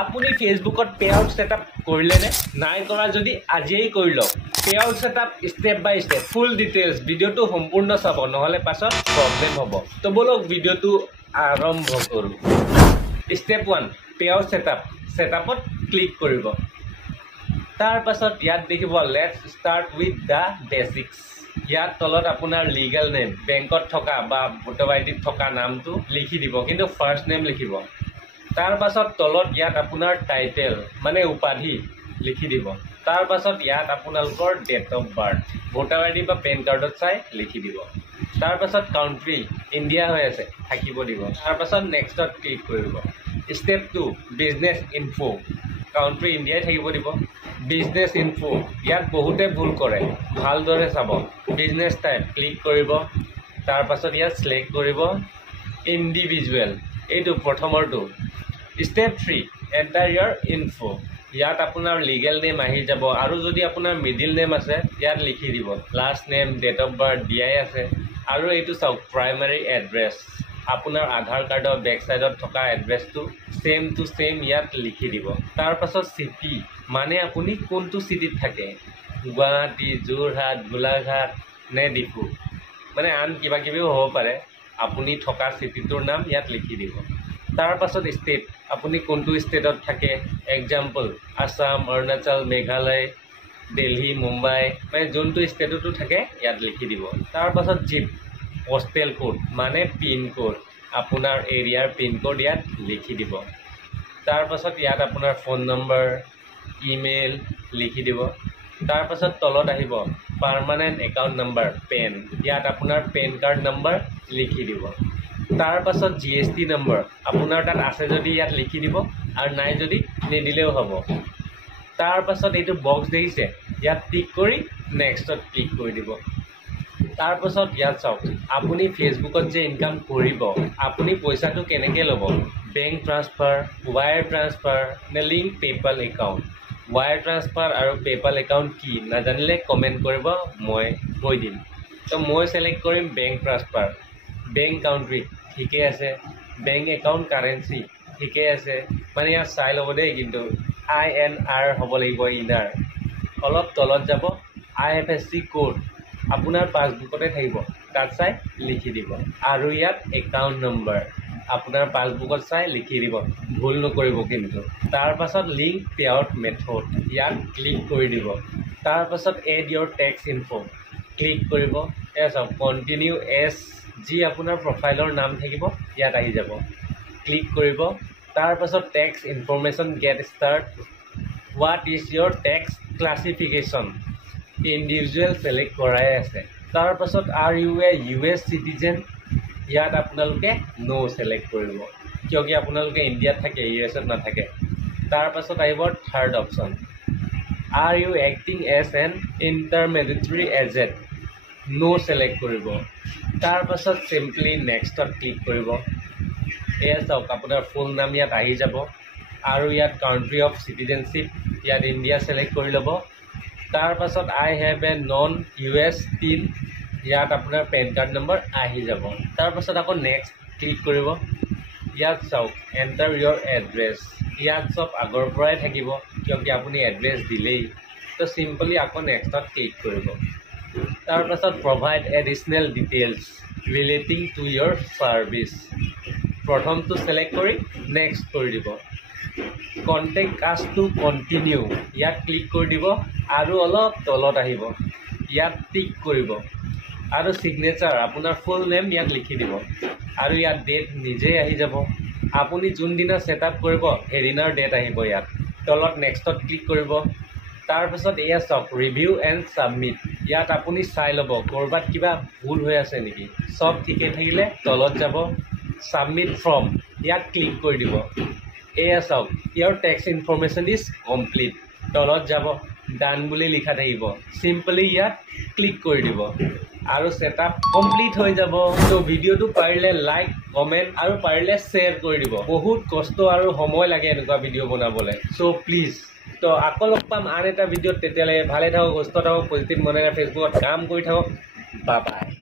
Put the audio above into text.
আপুনি ফেসবুকত payout setup কৰিলে নে নাই কৰা যদি আজিয়েই কৰি লওক পেআউট সেটআপ স্টেপ বাই স্টেপ ফুল ডিটেইলছ ভিডিওটো সম্পূৰ্ণ চাব নহলে পাছত প্ৰবলেম হ'ব তো বলক ভিডিওটো আৰম্ভ কৰো স্টেপ 1 পেআউট সেটআপত ক্লিক কৰিব তাৰ পাছত ইয়াত দেখিব let's start with the basics ইয়াত তলত আপোনাৰ লিগ্যাল নেম বেংকত থকা বা ভোটাৰ আইডিত থকা নামটো লিখি দিব কিন্তু ফাৰ্স্ট নেম লিখিব তাৰ পাছত তলত ইয়াত আপোনাৰ টাইটেল মানে উপাধি লিখি দিব তাৰ পাছত ইয়াত আপোনালোকৰ date of birth voter ID বা পেন কাৰ্ডত চাই লিখি দিব তাৰ পাছত কাউন্ট্ৰি ইন্ডিয়া হৈ আছে থাকিব দিব তাৰ পাছত নেক্সটত ক্লিক কৰিব step 2 business info country India থাকিব দিব বিজনেছ ইনফো ইয়াত বহুতে ভুল কৰে ভালদৰে চাব বিজনেছ টাইপ ক্লিক কৰিব তাৰ পাছত ইয়াত সিলেক্ট কৰিব ইন্ডিভিজুৱেল এইটো প্ৰথমৰটো স্টেপ 3 এন্টাৰ ইয়ৰ ইনফো ইয়াত আপোনাৰ লিগ্যাল নেম আহি যাব আৰু যদি আপোনাৰ মিডল নেম আছে ইয়াত লিখি দিব last name date of birth দিয়াই আছে আৰু এইটো চাওক প্ৰাইমাৰী এড্ৰেছ আপোনাৰ আধাৰ কাৰ্ডৰ বেক সাইডত থকা এড্ৰেছটো সেম টু সেম ইয়াত লিখি দিব তাৰ পাছত সিটি মানে আপুনি কোনটো সিটিত থাকে গুৱাহাটী যোৰহাট গোলাঘাট নে ডিফু মানে আন কিবা কিবিও হ'ব পাৰে আপুনি থকা সিটিটোৰ নাম ইয়াত লিখি দিব তাৰ পাছত স্টেট আপুনি কোনটো ষ্টেটত থাকে এক্সাম্পল আসাম অৰুণাচল মেঘালয় দিল্লী মুম্বাই মানে যোনটো ষ্টেটতো থাকে ইয়াত লিখি দিব তাৰ পাছত জিপ পোষ্টেল কোড মানে পিন কোড আপোনাৰ এৰিয়াৰ পিন কোড ইয়াত লিখি দিব তাৰ পাছত ইয়াত আপোনাৰ ফোন নম্বৰ ইমেইল লিখি দিব তাৰ পাছত তলত আহিব পাৰ্মানেন্ট একাউন্ট নম্বৰ পেন ইয়াত আপোনাৰ পেন কাৰ্ড নম্বৰ লিখি দিব তাৰ পাছত জিএসটি নম্বৰ আপোনাৰ তাত আছে যদি ইয়াত লিখি দিব আৰু নাই যদি নিদিলেও হ'ব তাৰ পাছত এইটো বক্স দেখিছে ইয়াত টিক কৰি নেক্সটত ক্লিক কৰি দিব তাৰ পাছত ইয়াত চাওক আপুনি ফেসবুকত যে ইনকাম কৰিব আপুনি পইচাটো কেনেকৈ ল'ব বেংক ট্ৰান্সফাৰ ওয়াৰ ট্ৰান্সফাৰ নে link PayPal account war transfer আৰু পেপাল একাউন্ট কি নাজানিলে কমেন্ট কৰিব মই কৈ দিম তো মই সিলেক্ট কৰিম বেংক ট্ৰান্সফাৰ বেংক কাউন্ট্রি ঠিকে আছে বেংক একাউন্ট কারেন্সি ঠিকে আছে মানে ইয়াত চাই ল'ব দেই কিন্তু INR হ'ব লাগিব ইনাৰ অলপ তলত যাব IFSC কোড আপোনাৰ পাছবুকতে থাকিব তাত চাই লিখি দিব আৰু ইয়াত একাউন্ট নম্বৰ আপোনাৰ পাছবুকত চাই লিখি দিব ভুল নকৰিব কিন্তু তাৰ পাছত লিংক পেআউট মেথড ইয়াত ক্লিক কৰি দিব তাৰ পাছত এড ইয়ৰ টেক্স ইনফো ক্লিক কৰিব এছ কন্টিনিউ এছ যি আপোনাৰ প্ৰফাইলৰ নাম থাকিব ইয়াত আহি যাব ক্লিক কৰিব তাৰ পাছত tax information get started what is your tax classification individual select কৰাই আছে তাৰ পাছত are you a US citizen ইয়াত আপোনালোকে নো সিলেক্ট কৰিব কিয়কি আপোনালোকে ইণ্ডিয়াত থাকে US নাথাকে তাৰ পাছত আহিব third option are you acting as an intermediatory agent no select কৰিব তাৰ পাছত সিম্পলি নেক্সটত ক্লিক কৰিব এয়া চাওক আপোনাৰ ফুল নাম ইয়াত আহি যাব আৰু ইয়াত কাউন্ট্ৰি অফ সিটিজেনশিপ ইয়াত ইণ্ডিয়া সিলেক্ট কৰি ল'ব তাৰ পাছত I have a non US PIN ইয়াত আপোনাৰ পেন কাৰ্ড নম্বৰ আহি যাব তাৰ পাছত আকৌ নেক্সট ক্লিক কৰিব ইয়াত চাওক এন্টাৰ ইয়ৰ এড্ৰেছ ইয়াত সব আগৰ পৰাই থাকিব কিয়কি আপুনি এড্ৰেছ দিলেই তো সিম্পলি আকৌ নেক্সটত ক্লিক কৰিব তাৰ পাছত provide additional details relating to your service প্ৰথমটো সিলেক্ট কৰি নেক্সট কৰি দিব কন্টেক্ট আস টু কন্টিনিউ ইয়াত ক্লিক কৰি দিব আৰু অলপ তলত আহিব ইয়াত টিক কৰিব আৰু সিগনেচাৰ আপোনাৰ ফুল নেম ইয়াত লিখি দিব আৰু ইয়াত ডেট নিজে আহি যাব আপুনি যোন দিনা সেটআপ কৰিব হেৰিনাৰ ডেট আহিব ইয়াত তলত নেক্সটত ক্লিক কৰিব তাৰ পাছত এয়া চাওক ৰিভিউ এণ্ড সাবমিট ইয়াত আপুনি চাই ল'ব কৰবাত কিবা ভুল হৈ আছে নেকি সব ঠিকে থাকিলে তলত যাব সাবমিট ফ্ৰম ইয়াত ক্লিক কৰি দিব এয়া চাওক ইয়ৰ টেক্স ইনফৰমেশ্যন ইজ কমপ্লিট তলত যাব ডান বুলি লিখা থাকিব সিম্পলি ইয়াত ক্লিক কৰি দিব আৰু সেটআপ কমপ্লিট হৈ যাব তো ভিডিওটো পাৰিলে লাইক কমেন্ট আৰু পাৰিলে শ্বেয়াৰ কৰি দিব বহুত কষ্ট আৰু সময় লাগে এনেকুৱা ভিডিও বনাবলৈ সো প্লিজ তো আকৌ লগ পাম আন এটা ভিডিওত তেতিয়ালে ভালে থাকক সুস্থ থাকক পজিটিভ মনেৰে ফেসবুকত কাম কৰি থাকক বাই বাই